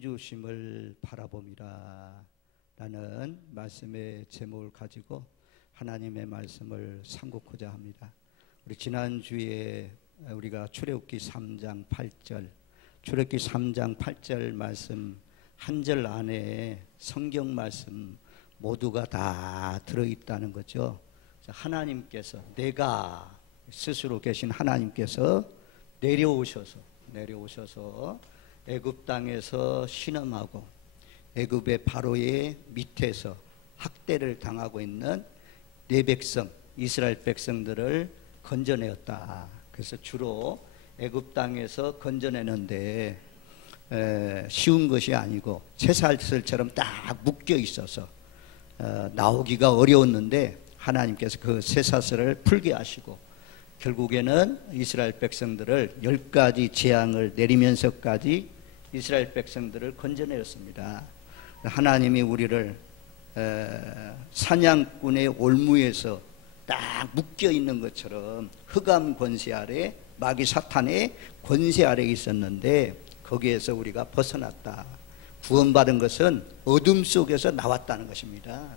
주심을 바라봄이라 라는 말씀의 제목을 가지고 하나님의 말씀을 삼고자 합니다. 우리 지난주에 우리가 출애굽기 3장 8절 출애굽기 3장 8절 말씀 한 절 안에 성경 말씀 모두가 다 들어있다는 거죠. 하나님께서, 내가 스스로 계신 하나님께서 내려오셔서 애굽 땅에서 신음하고 애굽의 바로의 밑에서 학대를 당하고 있는 내 백성 이스라엘 백성들을 건져내었다. 그래서 주로 애굽 땅에서 건져내는데 쉬운 것이 아니고 쇠사슬처럼 딱 묶여 있어서 나오기가 어려웠는데 하나님께서 그 쇠사슬을 풀게 하시고 결국에는 이스라엘 백성들을 10가지 재앙을 내리면서까지 이스라엘 백성들을 건져내었습니다. 하나님이 우리를 사냥꾼의 올무에서 딱 묶여 있는 것처럼 흑암 권세 아래 마귀 사탄의 권세 아래 있었는데 거기에서 우리가 벗어났다. 구원받은 것은 어둠 속에서 나왔다는 것입니다.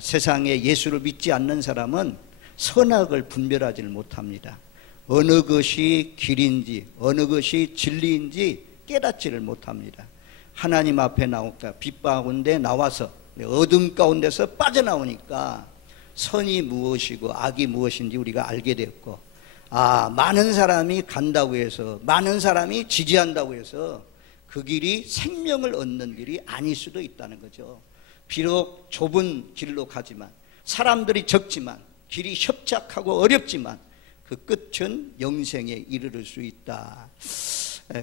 세상에 예수를 믿지 않는 사람은 선악을 분별하지를 못합니다. 어느 것이 길인지 어느 것이 진리인지 깨닫지를 못합니다. 하나님 앞에 나오니까 빛 가운데 나와서 어둠 가운데서 빠져나오니까 선이 무엇이고 악이 무엇인지 우리가 알게 되었고, 많은 사람이 간다고 해서, 많은 사람이 지지한다고 해서 그 길이 생명을 얻는 길이 아닐 수도 있다는 거죠. 비록 좁은 길로 가지만, 사람들이 적지만, 길이 협착하고 어렵지만 그 끝은 영생에 이르를 수 있다.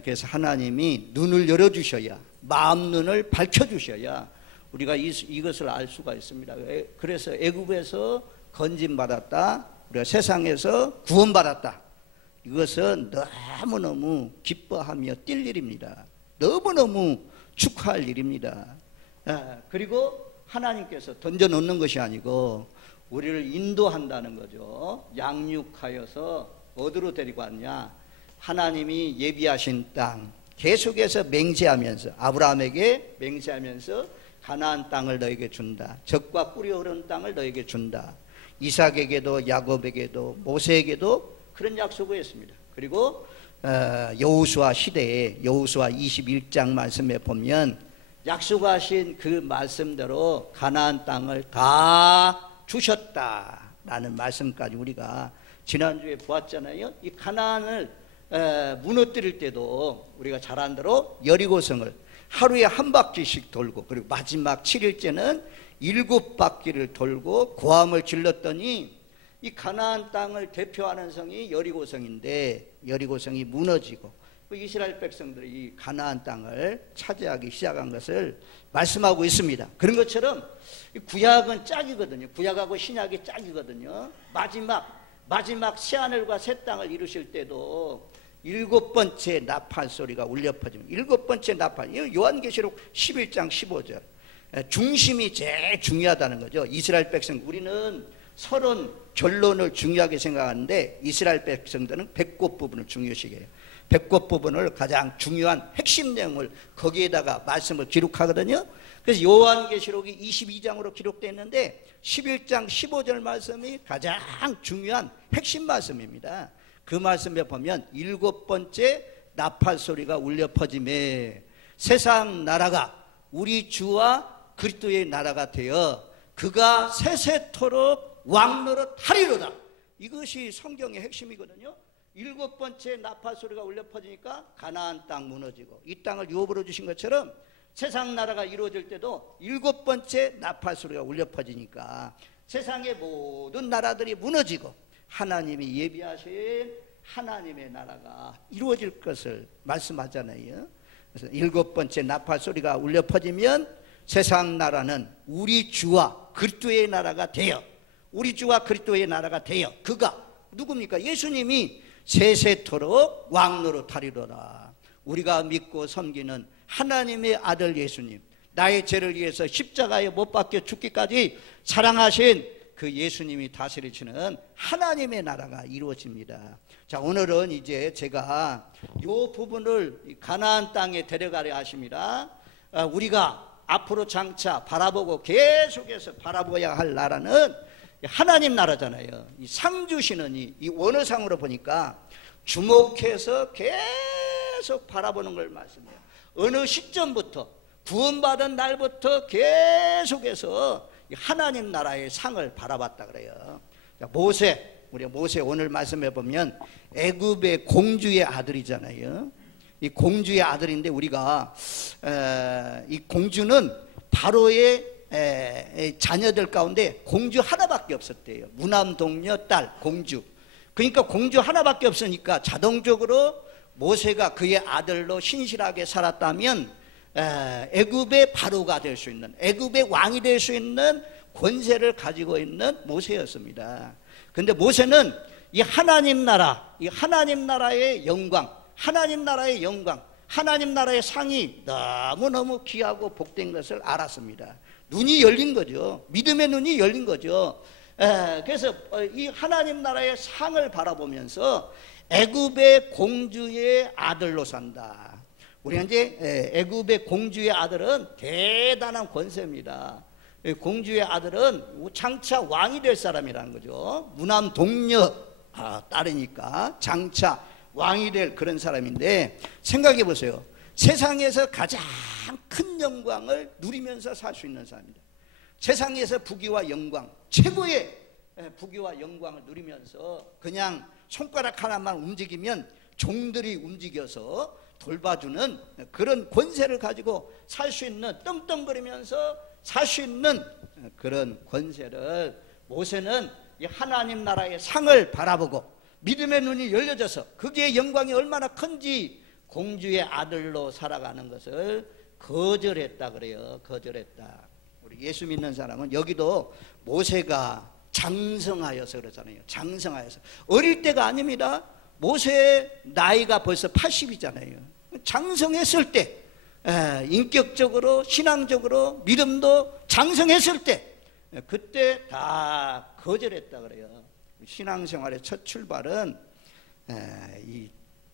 그래서 하나님이 눈을 열어주셔야, 마음 눈을 밝혀주셔야 우리가 이것을 알 수가 있습니다. 그래서 애굽에서 건짐받았다, 우리가 세상에서 구원받았다, 이것은 너무너무 기뻐하며 뛸 일입니다. 너무너무 축하할 일입니다. 그리고 하나님께서 던져놓는 것이 아니고 우리를 인도한다는 거죠. 양육하여서 어디로 데리고 왔냐, 하나님이 예비하신 땅 계속해서 맹세하면서, 아브라함에게 맹세하면서 가나안 땅을 너에게 준다, 젖과 꿀이 흐르는 땅을 너에게 준다. 이삭에게도 야곱에게도 모세에게도 그런 약속을 했습니다. 그리고 여호수아 시대에 여호수아 21장 말씀에 보면 약속하신 그 말씀대로 가나안 땅을 다 주셨다라는 말씀까지 우리가 지난주에 보았잖아요. 이 가나안을 무너뜨릴 때도 우리가 잘 안 대로 여리고성을 하루에 한 바퀴씩 돌고, 그리고 마지막 7일째는 7바퀴를 돌고 고함을 질렀더니 이 가나안 땅을 대표하는 성이 여리고성인데 여리고성이 무너지고 이스라엘 백성들이 이 가나안 땅을 차지하기 시작한 것을 말씀하고 있습니다. 그런 것처럼 구약은 짝이거든요. 구약하고 신약이 짝이거든요. 마지막 새하늘과 새 땅을 이루실 때도 7번째 나팔 소리가 울려 퍼지면, 7번째 나팔, 요한계시록 11장 15절 중심이 제일 중요하다는 거죠. 이스라엘 백성, 우리는 서론 결론을 중요하게 생각하는데 이스라엘 백성들은 배꼽 부분을 중요시해요. 배꼽 부분을 가장 중요한 핵심 내용을 거기에다가 말씀을 기록하거든요. 그래서 요한계시록이 22장으로 기록되어 있는데 11장 15절 말씀이 가장 중요한 핵심 말씀입니다. 그 말씀에 보면 7번째 나팔 소리가 울려 퍼짐에 세상 나라가 우리 주와 그리스도의 나라가 되어 그가 세세토록 왕노릇 하리로다. 이것이 성경의 핵심이거든요. 7번째 나팔 소리가 울려 퍼지니까 가나안 땅 무너지고, 이 땅을 유업으로 주신 것처럼 세상 나라가 이루어질 때도 7번째 나팔 소리가 울려 퍼지니까 세상의 모든 나라들이 무너지고 하나님이 예비하신 하나님의 나라가 이루어질 것을 말씀하잖아요. 그래서 7번째 나팔 소리가 울려 퍼지면 세상 나라는 우리 주와 그리스도의 나라가 되어, 우리 주와 그리스도의 나라가 되어, 그가 누굽니까? 예수님이 세세토록 왕노릇 하리로라. 우리가 믿고 섬기는 하나님의 아들 예수님, 나의 죄를 위해서 십자가에 못 박혀 죽기까지 사랑하신 그 예수님이 다스리시는 하나님의 나라가 이루어집니다. 자, 오늘은 이제 제가 이 부분을 가나안 땅에 데려가려 하십니다. 우리가 앞으로 장차 바라보고 계속해서 바라보아야 할 나라는 하나님 나라잖아요. 이 상 주시는 이 원어상으로 보니까 주목해서 계속 바라보는 걸 말씀해요. 어느 시점부터 구원받은 날부터 계속해서 하나님 나라의 상을 바라봤다 그래요. 우리 모세 오늘 말씀해 보면 애굽의 공주의 아들이잖아요. 이 공주의 아들인데 우리가 이 공주는 바로의 자녀들 가운데 공주 하나밖에 없었대요. 무남동녀 딸 공주. 그러니까 공주 하나밖에 없으니까 자동적으로 모세가 그의 아들로 신실하게 살았다면 애굽의 바로가 될 수 있는, 애굽의 왕이 될 수 있는 권세를 가지고 있는 모세였습니다. 그런데 모세는 이 하나님 나라의 영광, 하나님 나라의 상이 너무너무 귀하고 복된 것을 알았습니다. 눈이 열린 거죠. 믿음의 눈이 열린 거죠. 그래서 이 하나님 나라의 상을 바라보면서 애굽의 공주의 아들로 산다. 우리가 이제 애굽의 공주의 아들은 대단한 권세입니다. 공주의 아들은 장차 왕이 될 사람이라는 거죠. 무남 동녀 딸이니까 장차 왕이 될 그런 사람인데, 생각해 보세요. 세상에서 가장 큰 영광을 누리면서 살 수 있는 사람입니다. 세상에서 부귀와 영광, 최고의 부귀와 영광을 누리면서 그냥 손가락 하나만 움직이면 종들이 움직여서 돌봐주는 그런 권세를 가지고 살 수 있는, 떵떵거리면서 살 수 있는 그런 권세를 모세는 이 하나님 나라의 상을 바라보고 믿음의 눈이 열려져서 그게 영광이 얼마나 큰지 공주의 아들로 살아가는 것을 거절했다 그래요. 거절했다. 우리 예수 믿는 사람은 여기도 모세가 장성하여서 그러잖아요. 장성하여서. 어릴 때가 아닙니다. 모세의 나이가 벌써 80이잖아요. 장성했을 때, 인격적으로 신앙적으로 믿음도 장성했을 때, 그때 다 거절했다 그래요. 신앙생활의 첫 출발은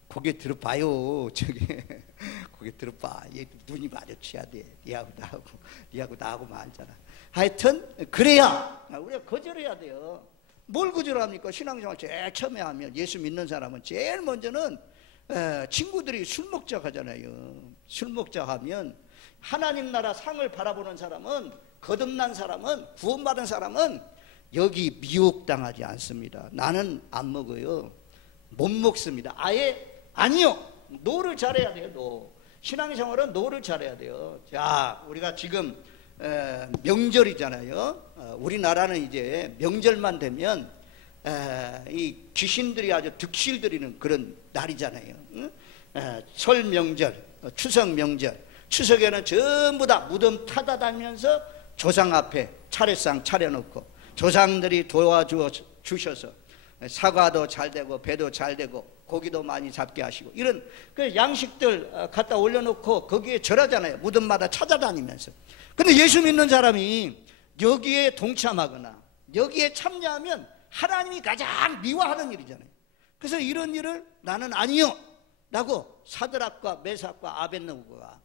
고개 들어봐요. 고개 들어봐. 얘 눈이 마주쳐야 돼. 니하고 나하고 말잖아. 하여튼 그래야 우리가 거절해야 돼요. 뭘 거절합니까? 신앙생활 제일 처음에 하면, 예수 믿는 사람은 제일 먼저는 친구들이 술 먹자 하잖아요. 술 먹자 하면 하나님 나라 상을 바라보는 사람은, 거듭난 사람은, 구원받은 사람은 여기 미혹당하지 않습니다. 나는 안 먹어요. 못 먹습니다. 아예 아니요. 노를 잘해야 돼요. 노. 신앙생활은 노를 잘해야 돼요. 자, 우리가 지금 명절이잖아요. 우리나라는 이제 명절만 되면 이 귀신들이 아주 득실들이는 그런 날이잖아요. 설 명절, 추석 명절, 추석에는 전부 다 무덤 타다 다니면서 조상 앞에 차례상 차려놓고 조상들이 도와주셔서 사과도 잘 되고 배도 잘 되고 고기도 많이 잡게 하시고 이런 그 양식들 갖다 올려놓고 거기에 절하잖아요. 무덤마다 찾아다니면서. 근데 예수 믿는 사람이 여기에 동참하거나 여기에 참여하면 하나님이 가장 미워하는 일이잖아요. 그래서 이런 일을 나는 아니요 라고 사드락과 메삭과 아벳느고가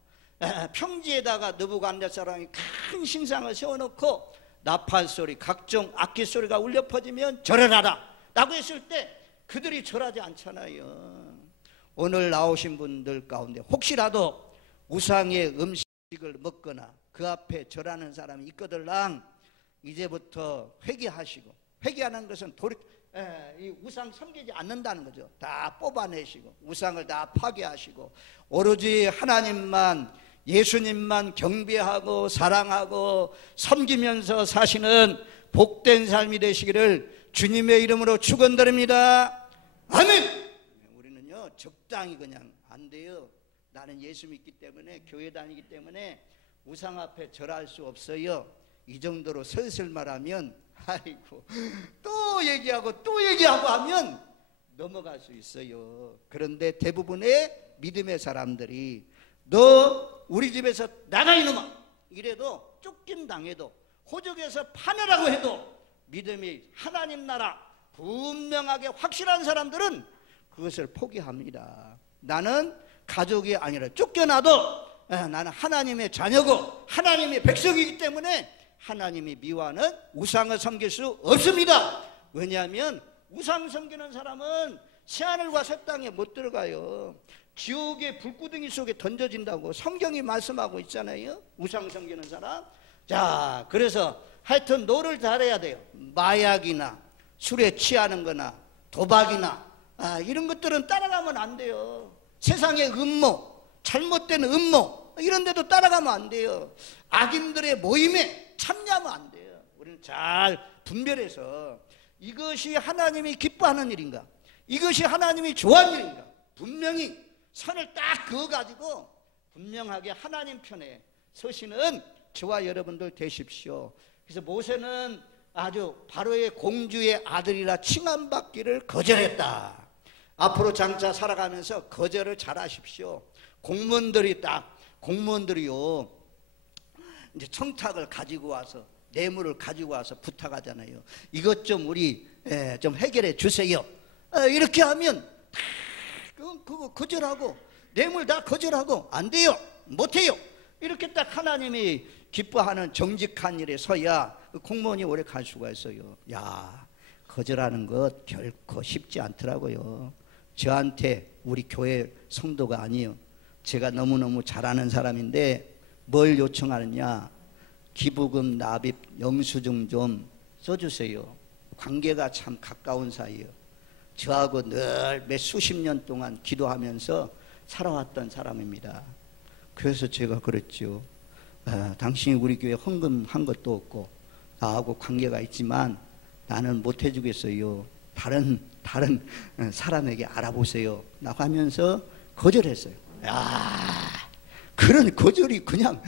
평지에다가 느부갓네살이 큰 신상을 세워놓고 나팔 소리, 각종 악기 소리가 울려 퍼지면 절하라 라고 했을 때 그들이 절하지 않잖아요. 오늘 나오신 분들 가운데 혹시라도 우상의 음식을 먹거나 그 앞에 절하는 사람이 있거들랑 이제부터 회개하시고, 회개하는 것은 이 우상 섬기지 않는다는 거죠. 다 뽑아내시고 우상을 다 파괴하시고 오로지 하나님만, 예수님만 경배하고 사랑하고 섬기면서 사시는 복된 삶이 되시기를 주님의 이름으로 축원드립니다. 아멘. 우리는요 적당히 그냥 안 돼요. 나는 예수 믿기 때문에, 교회 다니기 때문에 우상 앞에 절할 수 없어요. 이 정도로 슬슬 말하면 아이고 또 얘기하고 하면 넘어갈 수 있어요. 그런데 대부분의 믿음의 사람들이 너 우리 집에서 나가 이놈아 이래도, 쫓긴 당해도, 호적에서 파내라고 해도 믿음이 하나님 나라 분명하게 확실한 사람들은 그것을 포기합니다. 나는 가족이 아니라 쫓겨나도 나는 하나님의 자녀고 하나님의 백성이기 때문에 하나님이 미워하는 우상을 섬길 수 없습니다. 왜냐하면 우상 섬기는 사람은 새하늘과 새 땅에 못 들어가요. 지옥의 불구덩이 속에 던져진다고 성경이 말씀하고 있잖아요. 우상 섬기는 사람. 자, 그래서 하여튼 노를 잘해야 돼요. 마약이나 술에 취하는 거나 도박이나 이런 것들은 따라가면 안 돼요. 세상의 음모, 잘못된 음모 이런 데도 따라가면 안 돼요. 악인들의 모임에 참여하면 안 돼요. 우리는 잘 분별해서 이것이 하나님이 기뻐하는 일인가, 이것이 하나님이 좋아하는 일인가, 분명히 선을 딱 그어가지고 분명하게 하나님 편에 서시는 저와 여러분들 되십시오. 그래서 모세는 아주 바로의 공주의 아들이라 칭함받기를 거절했다. 앞으로 장차 살아가면서 거절을 잘 하십시오. 공무원들이요 이제 청탁을 가지고 와서 뇌물을 가지고 와서 부탁하잖아요. 이것 좀 우리 좀 해결해 주세요. 이렇게 하면 다 그거 거절하고 뇌물 다 거절하고 안 돼요, 못해요. 이렇게 딱 하나님이 기뻐하는 정직한 일에 서야 공무원이 오래 갈 수가 있어요. 야, 거절하는 것 결코 쉽지 않더라고요. 저한테 우리 교회 성도가 아니에요. 제가 너무너무 잘 아는 사람인데 뭘 요청하느냐, 기부금, 납입, 영수증 좀 써주세요. 관계가 참 가까운 사이예요. 저하고 늘 몇 수십 년 동안 기도하면서 살아왔던 사람입니다. 그래서 제가 그랬죠. 당신이 우리 교회 헌금한 것도 없고 나하고 관계가 있지만 나는 못 해주겠어요. 다른 사람에게 알아보세요. 라고 하면서 거절했어요. 그런 거절이 그냥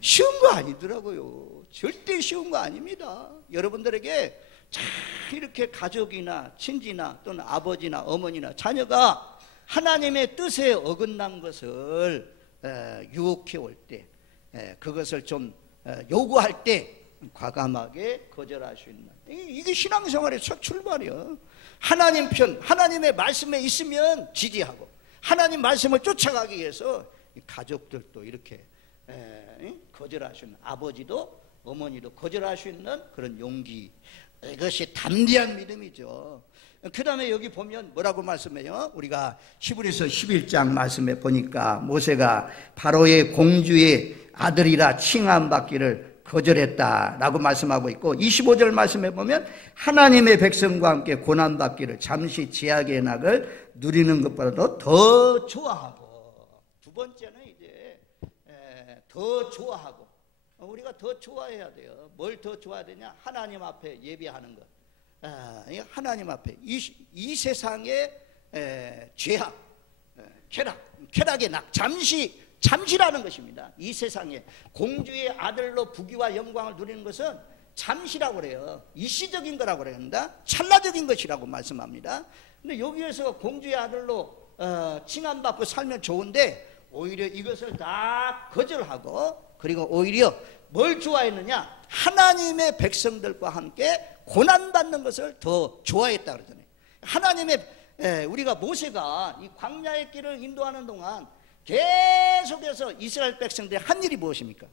쉬운 거 아니더라고요. 절대 쉬운 거 아닙니다. 여러분들에게 잘 이렇게 가족이나 친지나 또는 아버지나 어머니나 자녀가 하나님의 뜻에 어긋난 것을 유혹해 올 때, 그것을 좀 요구할 때 과감하게 거절할 수 있는, 이게 신앙생활의 첫 출발이에요. 하나님 편, 하나님의 말씀에 있으면 지지하고 하나님 말씀을 쫓아가기 위해서 가족들도 이렇게 거절할 수 있는, 아버지도 어머니도 거절할 수 있는 그런 용기, 이것이 담대한 믿음이죠. 그 다음에 여기 보면 뭐라고 말씀해요? 우리가 히브리서 11장 말씀에 보니까 모세가 바로의 공주의 아들이라 칭함받기를 거절했다라고 말씀하고 있고, 25절 말씀에 보면 하나님의 백성과 함께 고난받기를, 잠시 제약의 낙을 누리는 것보다도 더 좋아하고, 두 번째는 이제 더 좋아하고, 우리가 더 좋아해야 돼요. 뭘 더 좋아해야 되냐? 하나님 앞에 예배하는 것. 하나님 앞에 이 세상의 죄악, 쾌락의 낙, 잠시라는 것입니다. 이 세상에 공주의 아들로 부귀와 영광을 누리는 것은 잠시라고 그래요. 일시적인 거라고 그럽니다. 찰나적인 것이라고 말씀합니다. 근데 여기에서 공주의 아들로 칭함받고 살면 좋은데 오히려 이것을 다 거절하고, 그리고 오히려 뭘 좋아했느냐? 하나님의 백성들과 함께 고난받는 것을 더 좋아했다 그러잖아요. 우리가 모세가 이 광야의 길을 인도하는 동안 계속해서 이스라엘 백성들이 한 일이 무엇입니까?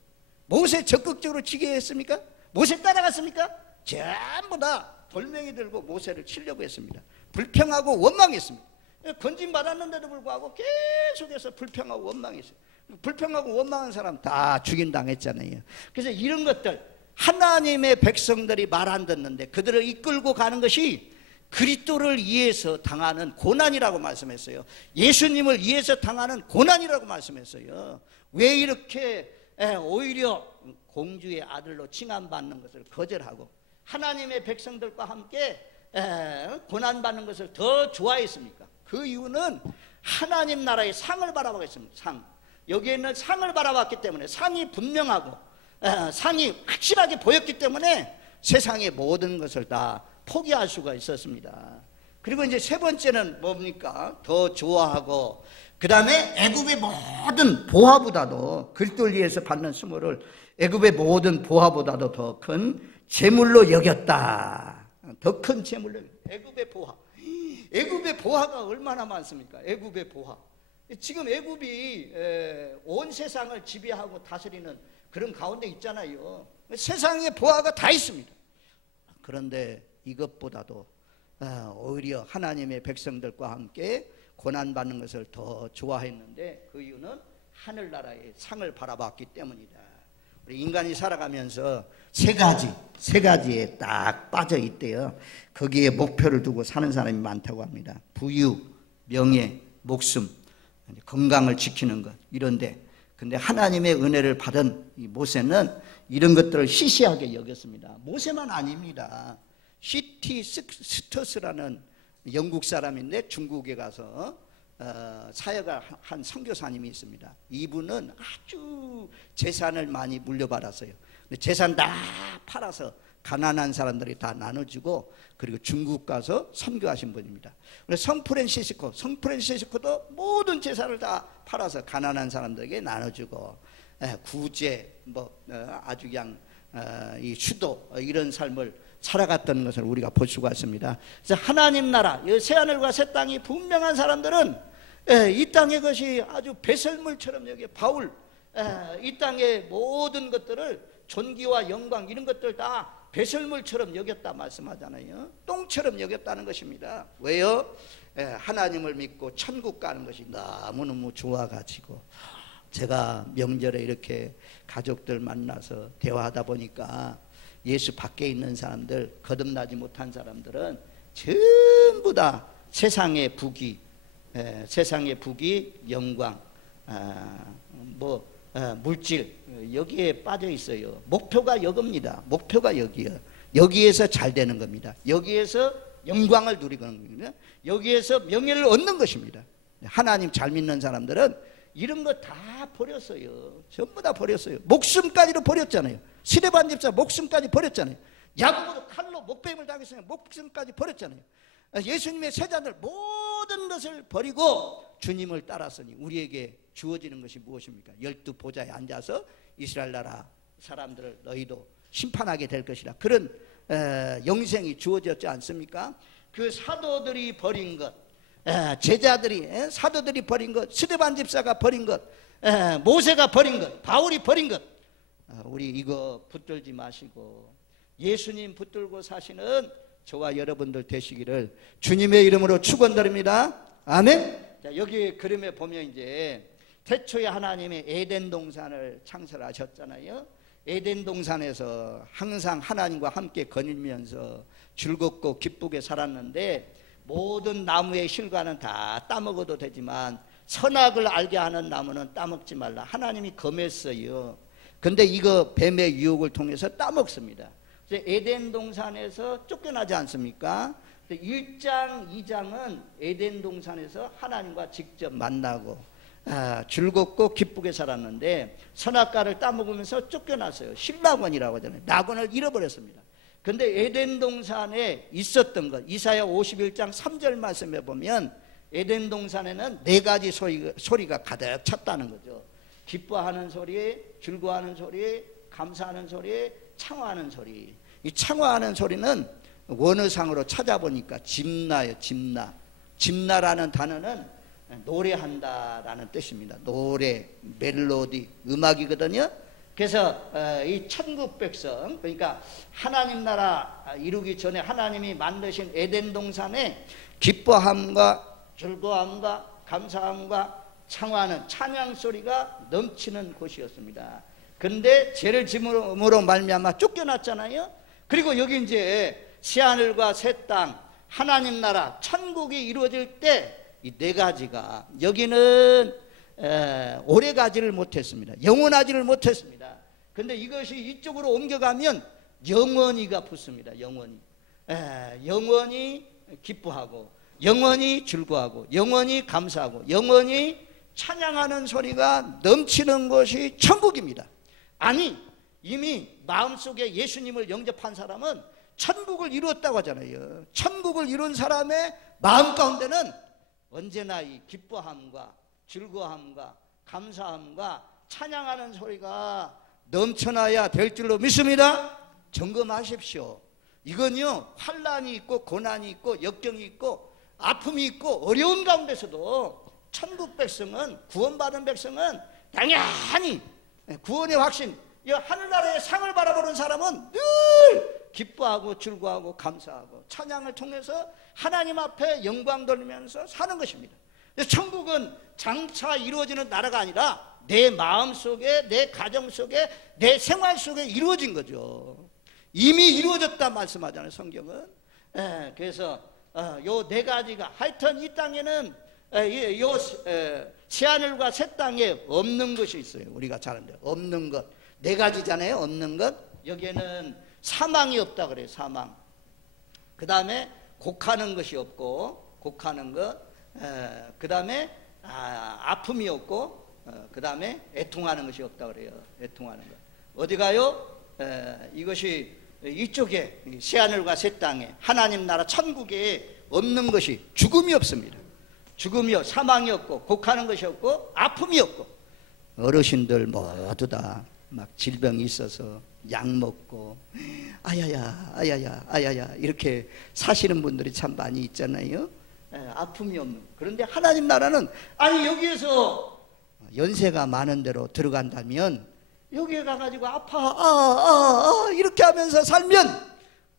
모세 적극적으로 지게 했습니까? 모세 따라갔습니까? 전부 다 돌멩이 들고 모세를 치려고 했습니다. 불평하고 원망했습니다. 건진 받았는데도 불구하고 계속해서 불평하고 원망했어요. 불평하고 원망한 사람 다 죽임당했잖아요. 그래서 이런 것들, 하나님의 백성들이 말 안 듣는데 그들을 이끌고 가는 것이 그리스도를 위해서 당하는 고난이라고 말씀했어요. 예수님을 위해서 당하는 고난이라고 말씀했어요. 왜 이렇게 오히려 공주의 아들로 칭함받는 것을 거절하고 하나님의 백성들과 함께 고난받는 것을 더 좋아했습니까? 그 이유는 하나님 나라의 상을 바라보고 있습니다. 상. 여기에는 상을 바라봤기 때문에, 상이 분명하고 상이 확실하게 보였기 때문에 세상의 모든 것을 다 포기할 수가 있었습니다. 그리고 이제 세 번째는 뭡니까? 더 좋아하고, 그 다음에 애굽의 모든 보화보다도, 그리스도를 위해서 받는 수모를 애굽의 모든 보화보다도 더 큰 재물로 여겼다. 더 큰 재물로. 애굽의 보화. 애굽의 보화가 얼마나 많습니까? 애굽의 보화. 지금 애굽이 온 세상을 지배하고 다스리는 그런 가운데 있잖아요. 세상에 보화가 다 있습니다. 그런데 이것보다도 오히려 하나님의 백성들과 함께 고난받는 것을 더 좋아했는데, 그 이유는 하늘나라의 상을 바라봤기 때문이다. 우리 인간이 살아가면서 세 가지에 딱 빠져 있대요. 거기에 목표를 두고 사는 사람이 많다고 합니다. 부유, 명예, 목숨, 건강을 지키는 것, 이런데, 근데 하나님의 은혜를 받은 이 모세는 이런 것들을 시시하게 여겼습니다. 모세만 아닙니다. C.T. 스터스라는 영국 사람인데 중국에 가서 사역을 한 선교사님이 있습니다. 이분은 아주 재산을 많이 물려받았어요. 재산 다 팔아서 가난한 사람들이 다 나눠주고, 그리고 중국 가서 선교하신 분입니다. 성프란시스코도 모든 재산을 다 팔아서 가난한 사람들에게 나눠주고, 구제, 아주 그냥 이 수도, 이런 삶을 살아갔던 것을 우리가 볼 수가 있습니다. 그래서 하나님 나라, 새하늘과 새 땅이 분명한 사람들은 이 땅의 것이 아주 배설물처럼 여기에 바울, 이 땅의 모든 것들을 존귀와 영광, 이런 것들 다 배설물처럼 여겼다 말씀하잖아요. 똥처럼 여겼다는 것입니다. 왜요? 하나님을 믿고 천국 가는 것이 너무너무 좋아가지고, 제가 명절에 이렇게 가족들 만나서 대화하다 보니까 예수 밖에 있는 사람들, 거듭나지 못한 사람들은 전부 다 세상의 부귀, 영광, 물질, 여기에 빠져 있어요. 목표가 여기입니다. 목표가 여기요. 여기에서 잘 되는 겁니다. 여기에서 영광을 누리는 겁니다. 여기에서 명예를 얻는 것입니다. 하나님 잘 믿는 사람들은 이런 거 다 버렸어요. 전부 다 버렸어요. 목숨까지도 버렸잖아요. 스데반 집사 목숨까지 버렸잖아요. 야곱으로 칼로 목베임을 당했으면 목숨까지 버렸잖아요. 예수님의 세자들 모든 것을 버리고 주님을 따랐으니 우리에게 주어지는 것이 무엇입니까? 12 보좌에 앉아서 이스라엘 나라 사람들을 너희도 심판하게 될 것이라, 그런 영생이 주어졌지 않습니까? 그 사도들이 버린 것, 제자들이, 사도들이 버린 것, 스데반 집사가 버린 것, 모세가 버린 것, 바울이 버린 것, 우리 이거 붙들지 마시고 예수님 붙들고 사시는 저와 여러분들 되시기를 주님의 이름으로 축원드립니다. 아멘. 자, 여기 그림에 보면 이제 태초에 하나님이 에덴 동산을 창설하셨잖아요. 에덴 동산에서 항상 하나님과 함께 거닐면서 즐겁고 기쁘게 살았는데, 모든 나무의 실과는 다 따먹어도 되지만 선악을 알게 하는 나무는 따먹지 말라. 하나님이 금했어요. 근데 이거 뱀의 유혹을 통해서 따먹습니다. 에덴 동산에서 쫓겨나지 않습니까? 1장, 2장은 에덴 동산에서 하나님과 직접 만나고 즐겁고 기쁘게 살았는데, 선악과를 따먹으면서 쫓겨났어요. 신락원이라고 하잖아요. 낙원을 잃어버렸습니다. 근데 에덴 동산에 있었던 것, 이사야 51장 3절 말씀에 보면 에덴 동산에는 4가지 소리가 가득 찼다는 거죠. 기뻐하는 소리, 즐거워하는 소리, 감사하는 소리, 창화하는 소리. 이 창화하는 소리는 원어상으로 찾아보니까 집나예요. 집나라는 단어는 노래한다라는 뜻입니다. 노래, 멜로디, 음악이거든요. 그래서 이 천국 백성, 그러니까 하나님 나라 이루기 전에 하나님이 만드신 에덴 동산에 기뻐함과 즐거움과 감사함과 창화하는 찬양 소리가 넘치는 곳이었습니다. 근데 죄를 지음으로 말미암아 쫓겨났잖아요. 그리고 여기 이제 새하늘과 새 땅, 하나님 나라, 천국이 이루어질 때 이 4가지가, 여기는 오래 가지를 못했습니다. 영원하지를 못했습니다. 근데 이것이 이쪽으로 옮겨가면 영원히가 붙습니다. 영원히 기뻐하고, 영원히 즐거워하고, 영원히 감사하고, 영원히 찬양하는 소리가 넘치는 것이 천국입니다. 아니, 이미 마음속에 예수님을 영접한 사람은 천국을 이루었다고 하잖아요. 천국을 이룬 사람의 마음 가운데는 언제나 이 기뻐함과 즐거움과 감사함과 찬양하는 소리가 넘쳐나야 될 줄로 믿습니다. 점검하십시오. 이건요, 환난이 있고 고난이 있고 역경이 있고 아픔이 있고 어려운 가운데서도 천국 백성은, 구원받은 백성은 당연히 구원의 확신, 이 하늘나라의 상을 바라보는 사람은 늘 기뻐하고 즐거워하고 감사하고 찬양을 통해서 하나님 앞에 영광 돌리면서 사는 것입니다. 천국은 장차 이루어지는 나라가 아니라 내 마음 속에, 내 가정 속에, 내 생활 속에 이루어진 거죠. 이미 이루어졌다 말씀하잖아요, 성경은. 그래서 요 네 가지가 하여튼 이 땅에는 요 새하늘과 새 땅에 없는 것이 있어요. 우리가 잘 아는데 없는 것 네 가지잖아요. 없는 것. 여기에는 사망이 없다 그래요. 사망. 그 다음에 곡하는 것이 없고, 곡하는 것. 그 다음에 아픔이 없고, 그 다음에 애통하는 것이 없다 그래요. 애통하는 것. 어디 가요? 이것이 이쪽에 새하늘과 새 땅에 하나님 나라 천국에 없는 것이 죽음이 없습니다. 죽음이요, 사망이 없고, 곡하는 것이 없고, 아픔이 없고. 어르신들 모두 다 막 질병이 있어서 약 먹고 아야야 이렇게 사시는 분들이 참 많이 있잖아요. 아픔이 없는. 그런데 하나님 나라는 아니 여기에서 연세가 많은 데로 들어간다면 여기에 가가지고 아파 이렇게 하면서 살면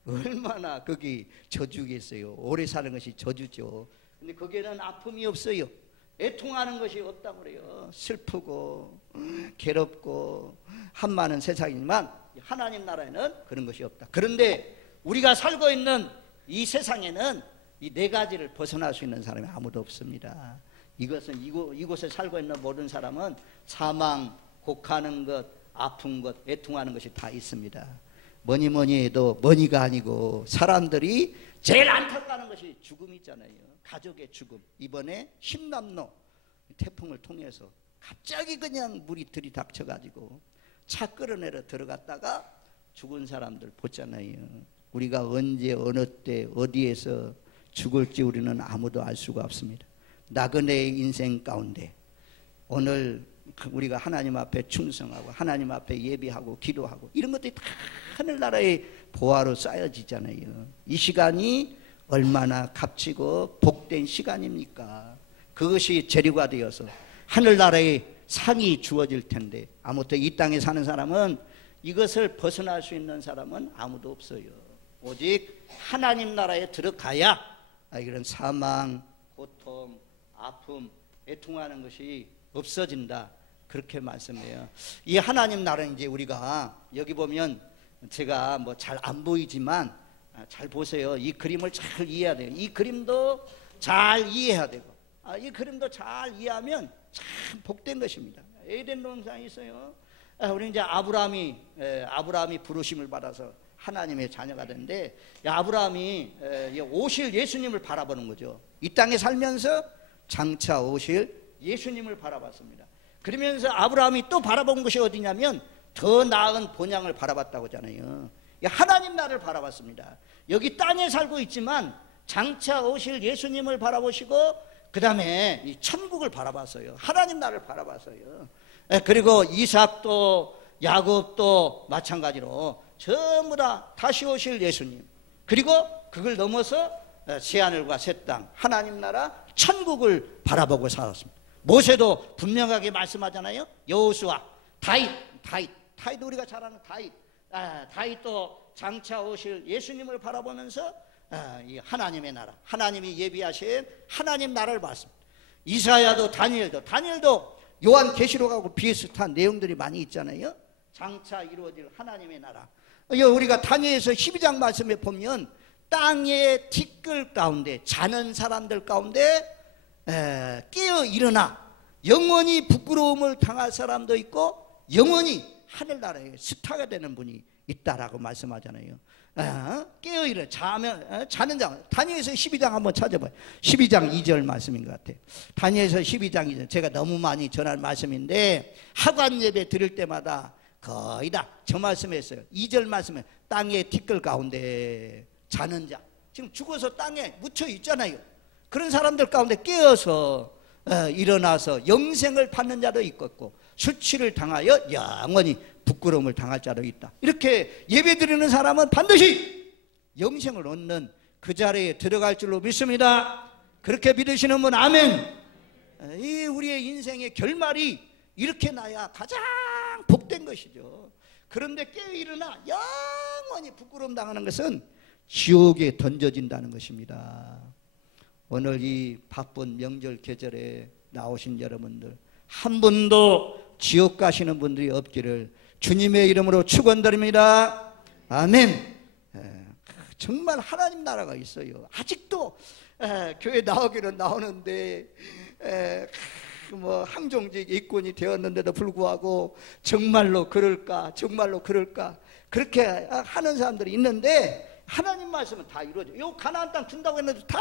얼마나 거기 저주겠어요. 오래 사는 것이 저주죠. 근데 거기에는 아픔이 없어요. 애통하는 것이 없다고 그래요. 슬프고 괴롭고 한많은 세상이지만 하나님 나라에는 그런 것이 없다. 그런데 우리가 살고 있는 이 세상에는 이 네 가지를 벗어날 수 있는 사람이 아무도 없습니다. 이것은 이곳에 살고 있는 모든 사람은 사망, 곡하는 것, 아픈 것, 애통하는 것이 다 있습니다. 뭐니 해도 뭐니가 아니고 사람들이 제일 안타까운 것이 죽음이 있잖아요. 가족의 죽음. 이번에 신남로 태풍을 통해서 갑자기 그냥 물이 들이닥쳐가지고 차 끌어내려 들어갔다가 죽은 사람들 보잖아요. 우리가 언제 어느 때 어디에서 죽을지 우리는 아무도 알 수가 없습니다. 나그네의 인생 가운데 오늘 우리가 하나님 앞에 충성하고 하나님 앞에 예배하고 기도하고 이런 것들이 다 하늘나라의 보화로 쌓여지잖아요. 이 시간이 얼마나 값지고 복된 시간입니까? 그것이 재료가 되어서 하늘나라의 상이 주어질 텐데 아무튼 이 땅에 사는 사람은 이것을 벗어날 수 있는 사람은 아무도 없어요. 오직 하나님 나라에 들어가야 이런 사망, 고통, 아픔, 애통하는 것이 없어진다. 그렇게 말씀해요. 이 하나님 나라는 이제 우리가 여기 보면 제가 뭐 잘 안 보이지만 잘 보세요. 이 그림을 잘 이해해야 돼요. 이 그림도 잘 이해해야 되고 이 그림도 잘 이해하면 참 복된 것입니다. 에덴 동산이 있어요. 우리 이제 아브라함이 부르심을 받아서 하나님의 자녀가 됐는데 아브라함이 오실 예수님을 바라보는 거죠. 이 땅에 살면서 장차 오실 예수님을 바라봤습니다. 그러면서 아브라함이 또 바라본 것이 어디냐면 더 나은 본향을 바라봤다고 하잖아요. 하나님 나라를 바라봤습니다. 여기 땅에 살고 있지만 장차 오실 예수님을 바라보시고 그 다음에 이 천국을 바라봤어요. 하나님 나라를 바라봤어요. 그리고 이삭도 야곱도 마찬가지로 전부 다 다시 오실 예수님, 그리고 그걸 넘어서 새하늘과 새 땅 하나님 나라 천국을 바라보고 살았습니다. 모세도 분명하게 말씀하잖아요. 여호수아, 다윗 우리가 잘 아는 다윗도 장차 오실 예수님을 바라보면서 이 하나님의 나라, 하나님이 예비하신 하나님 나라를 봤습니다. 이사야도 다니엘도 요한계시록하고 비슷한 내용들이 많이 있잖아요. 장차 이루어질 하나님의 나라. 우리가 다니엘서 12장 말씀에 보면 땅의 티끌 가운데 자는 사람들 가운데 깨어 일어나 영원히 부끄러움을 당할 사람도 있고 영원히 하늘나라의 스타가 되는 분이 있다라고 말씀하잖아요. 깨어 일어나 자는 자. 다니엘서 12장 한번 찾아봐요. 12장 2절 말씀인 것 같아요. 다니엘서 12장 2절 제가 너무 많이 전한 말씀인데 하관 예배 드릴 때마다 거의 다 저 말씀했어요. 2절 말씀에 땅의 티끌 가운데 자는 자, 지금 죽어서 땅에 묻혀 있잖아요. 그런 사람들 가운데 깨어서 일어나서 영생을 받는 자도 있고 수치를 당하여 영원히 부끄러움을 당할 자도 있다. 이렇게 예배드리는 사람은 반드시 영생을 얻는 그 자리에 들어갈 줄로 믿습니다. 그렇게 믿으시는 분 아멘. 이 우리의 인생의 결말이 이렇게 나야 가장 복된 것이죠. 그런데 깨어 일어나 영원히 부끄러움 당하는 것은 지옥에 던져진다는 것입니다. 오늘 이 바쁜 명절 계절에 나오신 여러분들 한 분도 지옥 가시는 분들이 없기를 주님의 이름으로 축원드립니다. 아멘. 정말 하나님 나라가 있어요. 아직도 교회 나오기는 나오는데 뭐 항종직 입군이 되었는데도 불구하고 정말로 그럴까 정말로 그럴까 그렇게 하는 사람들이 있는데 하나님 말씀은 다 이루어져. 요 가나안 땅 준다고 했는데 다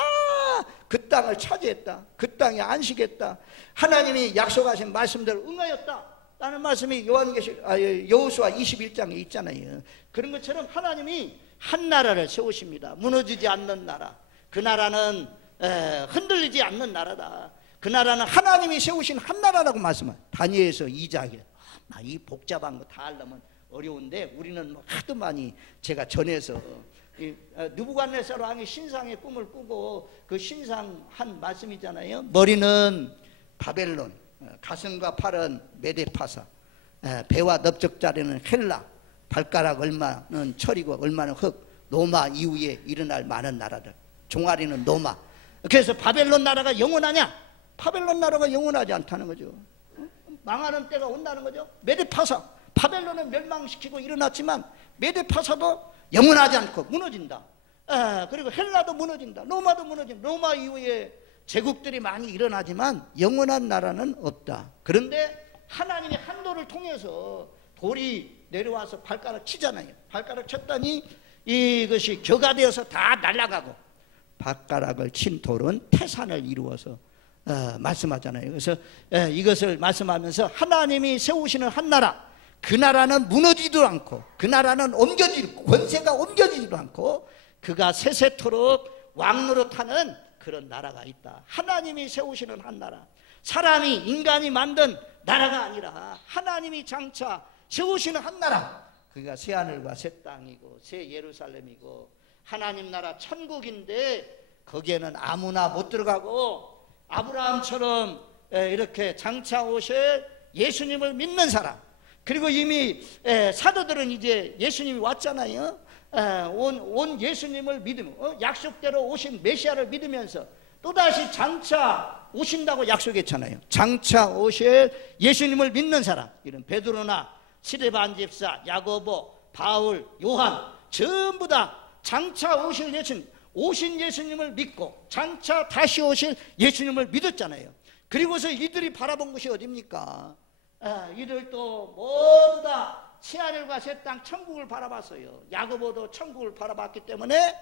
그 땅을 차지했다. 그 땅에 안식했다. 하나님이 약속하신 말씀대로 응하였다 라는 말씀이 여호수아 21장에 있잖아요. 그런 것처럼 하나님이 한 나라를 세우십니다. 무너지지 않는 나라. 그 나라는 흔들리지 않는 나라다. 그 나라는 하나님이 세우신 한 나라라고 말씀합니다. 다니엘서 2장에 이 복잡한 거 다 하려면 어려운데 우리는 뭐 하도 많이 제가 전해서 느부갓네살 왕이 신상의 꿈을 꾸고 그 신상 한 말씀이잖아요. 머리는 바벨론, 가슴과 팔은 메데파사, 배와 넓적자리는 헬라, 발가락 얼마는 철이고 얼마는 흙, 로마 이후에 일어날 많은 나라들, 종아리는 로마. 그래서 바벨론 나라가 영원하냐? 바벨론 나라가 영원하지 않다는 거죠. 망하는 때가 온다는 거죠. 메데파사, 바벨론은 멸망시키고 일어났지만 메데파사도 영원하지 않고 무너진다. 그리고 헬라도 무너진다. 로마도 무너진다. 로마 이후에 제국들이 많이 일어나지만 영원한 나라는 없다. 그런데 하나님의 한도를 통해서 돌이 내려와서 발가락 치잖아요. 발가락 쳤더니 이것이 겨가 되어서 다 날아가고 발가락을 친 돌은 태산을 이루어서 말씀하잖아요. 그래서 이것을 말씀하면서 하나님이 세우시는 한 나라, 그 나라는 무너지지도 않고 그 나라는 권세가 옮겨지지도 않고 그가 세세토록 왕노릇하는 그런 나라가 있다. 하나님이 세우시는 한 나라, 사람이 인간이 만든 나라가 아니라 하나님이 장차 세우시는 한 나라, 그가 새하늘과 새 땅이고 새 예루살렘이고 하나님 나라 천국인데 거기에는 아무나 못 들어가고 아브라함처럼 이렇게 장차 오실 예수님을 믿는 사람, 그리고 이미 사도들은 이제 예수님이 왔잖아요. 온 예수님을 믿으며 약속대로 오신 메시아를 믿으면서 또다시 장차 오신다고 약속했잖아요. 장차 오실 예수님을 믿는 사람, 이런 베드로나 스데반 집사, 야고보, 바울, 요한 전부 다 장차 오실 예수님, 오신 예수님을 믿고 장차 다시 오실 예수님을 믿었잖아요. 그리고서 이들이 바라본 것이 어딥니까? 이들도 모두 다 새하늘과 새 땅 천국을 바라봤어요. 야고보도 천국을 바라봤기 때문에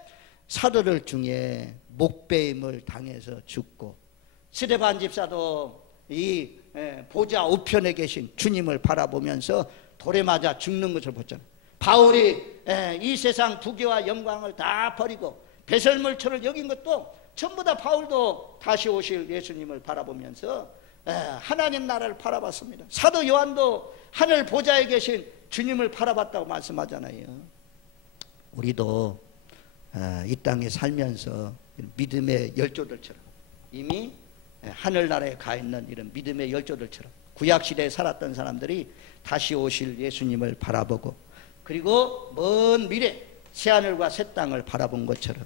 사도들 중에 목배임을 당해서 죽고, 스데반 집사도 이 보좌 우편에 계신 주님을 바라보면서 돌에 맞아 죽는 것을 봤잖아요. 바울이 이 세상 부귀와 영광을 다 버리고 배설물처를 여긴 것도 전부 다 바울도 다시 오실 예수님을 바라보면서 하나님 나라를 바라봤습니다. 사도 요한도 하늘 보좌에 계신 주님을 바라봤다고 말씀하잖아요. 우리도 이 땅에 살면서 믿음의 열조들처럼 이미 하늘나라에 가 있는 이런 믿음의 열조들처럼 구약시대에 살았던 사람들이 다시 오실 예수님을 바라보고, 그리고 먼 미래 새하늘과 새 땅을 바라본 것처럼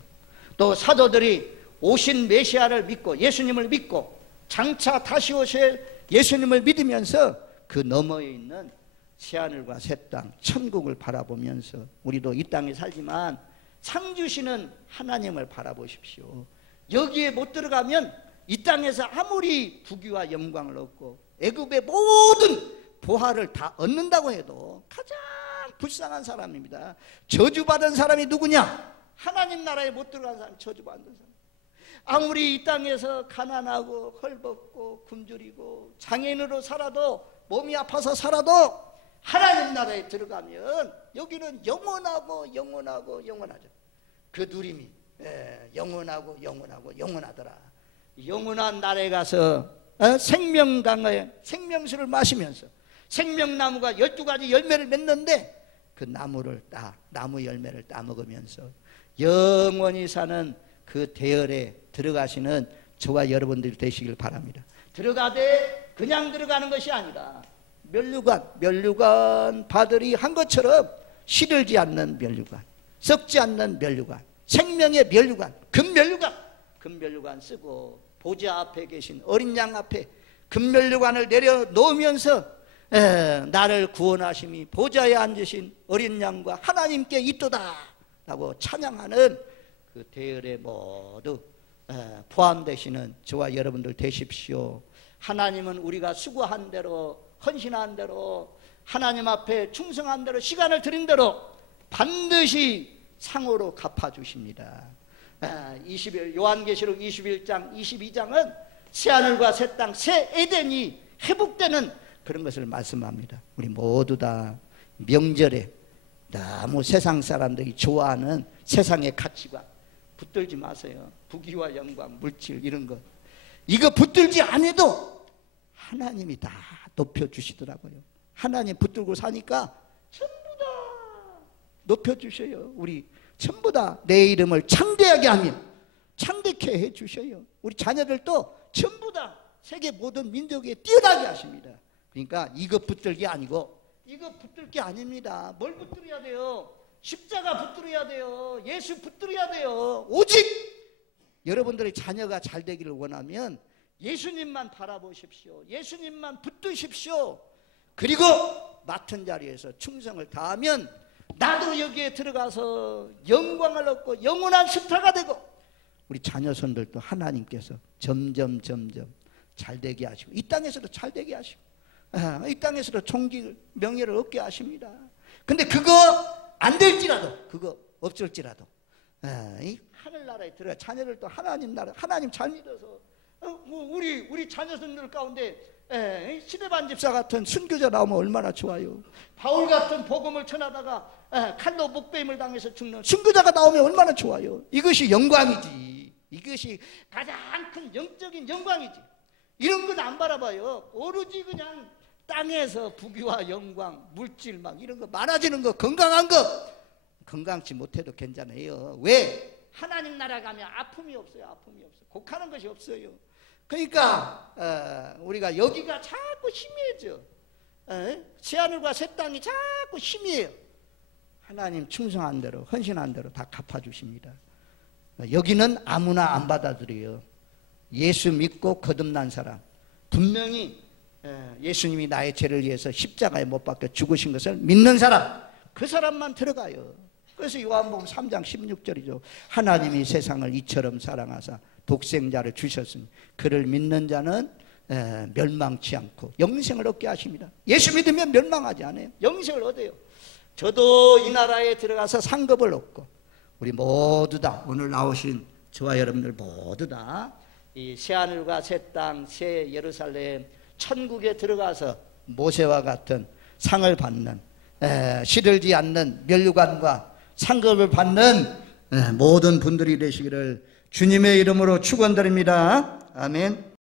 또 사도들이 오신 메시아를 믿고 예수님을 믿고 장차 다시 오실 예수님을 믿으면서 그 너머에 있는 새하늘과 새 땅 천국을 바라보면서 우리도 이 땅에 살지만 상 주시는 하나님을 바라보십시오. 여기에 못 들어가면 이 땅에서 아무리 부귀와 영광을 얻고 애굽의 모든 보화를 다 얻는다고 해도 가장 불쌍한 사람입니다. 저주받은 사람이 누구냐? 하나님 나라에 못 들어간 사람, 저주받은 사람. 아무리 이 땅에서 가난하고 헐벗고 굶주리고 장애인으로 살아도, 몸이 아파서 살아도 하나님 나라에 들어가면 여기는 영원하고 영원하고 영원하죠. 그 누림이 영원하고 영원하고 영원하더라. 영원한 나라에 가서 생명강의 생명수를 마시면서 생명나무가 12가지 열매를 맺는데 그 나무를 나무 열매를 따먹으면서 영원히 사는 그 대열에 들어가시는 저와 여러분들이 되시길 바랍니다. 들어가되 그냥 들어가는 것이 아니라 면류관 바들이 한 것처럼 시들지 않는 면류관, 썩지 않는 면류관, 생명의 면류관, 금면류관 쓰고 보좌 앞에 계신 어린 양 앞에 금면류관을 내려놓으면서 나를 구원하심이 보좌에 앉으신 어린 양과 하나님께 있도다 라고 찬양하는 그 대열에 모두 포함되시는 저와 여러분들 되십시오. 하나님은 우리가 수고한 대로, 헌신한 대로, 하나님 앞에 충성한 대로, 시간을 들인 대로 반드시 상으로 갚아주십니다. 요한계시록 21장 22장은 새하늘과 새 땅, 새 에덴이 회복되는 그런 것을 말씀합니다. 우리 모두 다 명절에 너무 세상 사람들이 좋아하는 세상의 가치관 붙들지 마세요. 부귀와 영광, 물질 이런 것, 이거 붙들지 않아도 하나님이 다 높여주시더라고요. 하나님 붙들고 사니까 전부 다 높여주셔요. 우리 전부 다 내 이름을 창대하게 하며 창대케 해주셔요. 우리 자녀들도 전부 다 세계 모든 민족에 뛰어나게 하십니다. 그러니까 이거 붙들기 아니고, 이거 붙들 게 아닙니다. 뭘 붙들어야 돼요? 십자가 붙들어야 돼요. 예수 붙들어야 돼요. 오직 여러분들의 자녀가 잘 되기를 원하면 예수님만 바라보십시오. 예수님만 붙드십시오. 그리고 맡은 자리에서 충성을 다하면 나도 여기에 들어가서 영광을 얻고 영원한 스타가 되고 우리 자녀손들도 하나님께서 점점 잘 되게 하시고 이 땅에서도 잘 되게 하시고 이 땅에서도 존귀 명예를 얻게 하십니다. 근데 그거 안 될지라도, 그거 없을지라도 이 하늘나라에 들어가 자녀들도 하나님 나라, 하나님 잘 믿어서 우리 자녀손들 가운데 시대반 집사 같은 순교자 나오면 얼마나 좋아요. 바울 같은 복음을 전하다가 칼로 목베임을 당해서 죽는 순교자가 나오면 얼마나 좋아요. 이것이 영광이지. 이것이 가장 큰 영적인 영광이지. 이런 건 안 바라봐요. 오로지 그냥 땅에서 부귀와 영광, 물질 막 이런 거 많아지는 거, 건강한 거 건강치 못해도 괜찮아요. 왜? 하나님 나라 가면 아픔이 없어요. 아픔이 없어요. 곡하는 것이 없어요. 그러니까 우리가 여기가 자꾸 희미해져. 새하늘과 새 땅이 자꾸 희미해요. 하나님 충성한 대로, 헌신한 대로 다 갚아주십니다. 여기는 아무나 안 받아들여요. 예수 믿고 거듭난 사람, 분명히 예수님이 나의 죄를 위해서 십자가에 못 박혀 죽으신 것을 믿는 사람, 그 사람만 들어가요. 그래서 요한복음 3장 16절이죠. 하나님이 세상을 이처럼 사랑하사 독생자를 주셨으니 그를 믿는 자는 멸망치 않고 영생을 얻게 하십니다. 예수 믿으면 멸망하지 않아요. 영생을 얻어요. 저도 이 나라에 들어가서 상급을 얻고 우리 모두 다 오늘 나오신 저와 여러분들 모두 다 이 새하늘과 새 땅, 새 예루살렘 천국에 들어가서 모세와 같은 상을 받는 시들지 않는 면류관과 상급을 받는 모든 분들이 되시기를 주님의 이름으로 축원드립니다. 아멘.